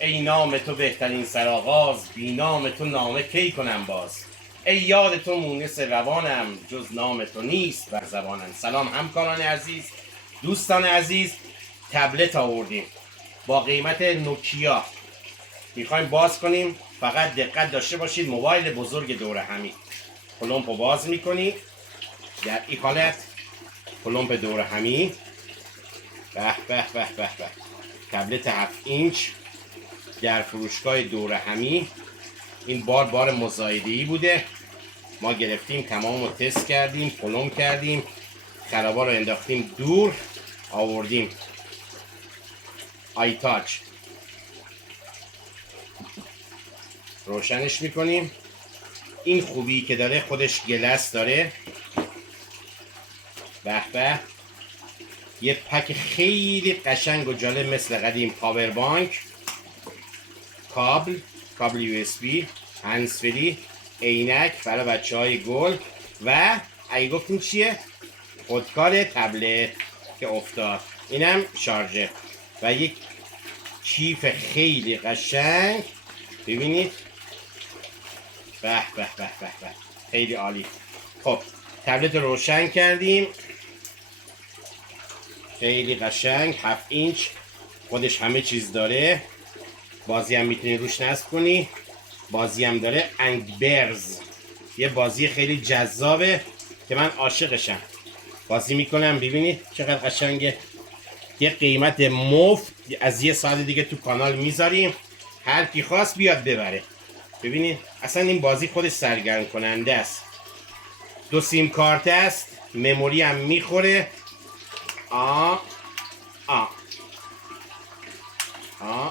ای نام تو بهترین سرآغاز، بی نام تو نامه کی کنم باز. ای یاد تو مونس روانم، جز نام تو نیست بر زبانم. سلام همکاران عزیز، دوستان عزیز. تبلت آوردیم با قیمت نوکیا، میخوایم باز کنیم. فقط دقت داشته باشید، موبایل بزرگ دوره همی. کلمپ رو باز میکنی در این حالت، کلمپ دوره همی. به به به به به، تبلت 7 اینچ در فروشگاه دوره همی. این بار مزایده‌ای بوده، ما گرفتیم، تمام رو تست کردیم، کلمپ کردیم، خرابا رو انداختیم دور، آوردیم آی تاچ، روشنش میکنیم. این خوبی که داره، خودش گلس داره. به به، یه پک خیلی قشنگ و جالب مثل قدیم. پاور بانک، کابل یو اس بی، هندزفری، عینک برای بچه های گل و اگه گفتیم چیه؟ خودکار تبلت که افتاد. اینم شارژر و یک کیف خیلی قشنگ. ببینید، به به به به به، خیلی عالی. خب تبلت رو روشن کردیم، خیلی قشنگ. 7 اینچ خودش همه چیز داره. بازی هم میتونی روش نصب کنی. بازی هم داره، انگبرز، یه بازی خیلی جذابه که من عاشقشم، بازی میکنم. ببینید چقدر قشنگه. یه قیمت مفت از یه سال دیگه تو کانال میذاریم، هر کی خواست بیاد ببره. ببینید اصلا این بازی خودش سرگرم کننده است. 2 سیم کارت است، مموری هم میخوره. آ آ آ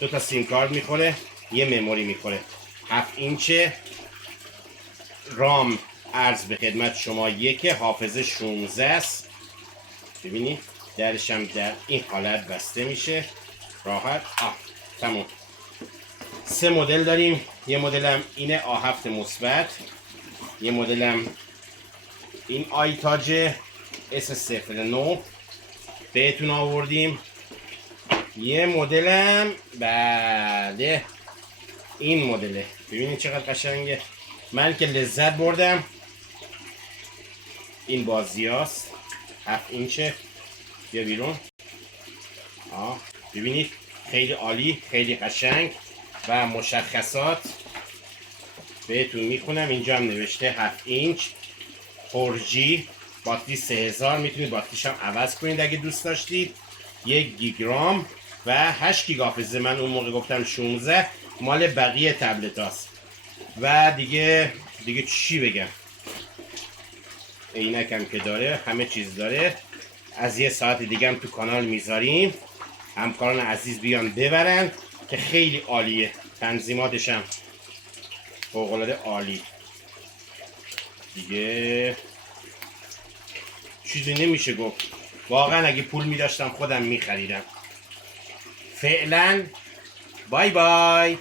2 تا سیم کارت میخوره، یه مموری میخوره. 7 اینچه، رام عرض به خدمت شما یک، حافظه 16 است. ببینید درش هم در این حالت بسته میشه راحت. تموم. 3 مدل داریم. یه مدل هم اینه، A7 مثبت. یه مدل هم این آی تاج S09 بهتون آوردیم. یه مدل هم بله این مدله. ببینید چقدر قشنگه، من که لذت بردم. این بازی هاست، 7 اینچه. بیا بیرون. ببینید خیلی عالی، خیلی قشنگ و مشخصات بهتون میخونم. اینجا هم نوشته 7 اینچ 4G، باتری 3000، میتونید باتریش هم عوض کنید اگه دوست داشتید. 1 گیگ رام و 8 گیگ حافظه. من اون موقع گفتم 16، مال بقیه تبلت هاست. و دیگه چی بگم، عینک هم که داره، همه چیز داره. از یه ساعت دیگه هم تو کانال میذاریم، همکاران عزیز بیان ببرن که خیلی عالیه. تنظیماتش هم فوق‌العاده عالی. دیگه چیزی نمیشه گفت، واقعا اگه پول میداشتم خودم میخریدم. فعلا بای بای.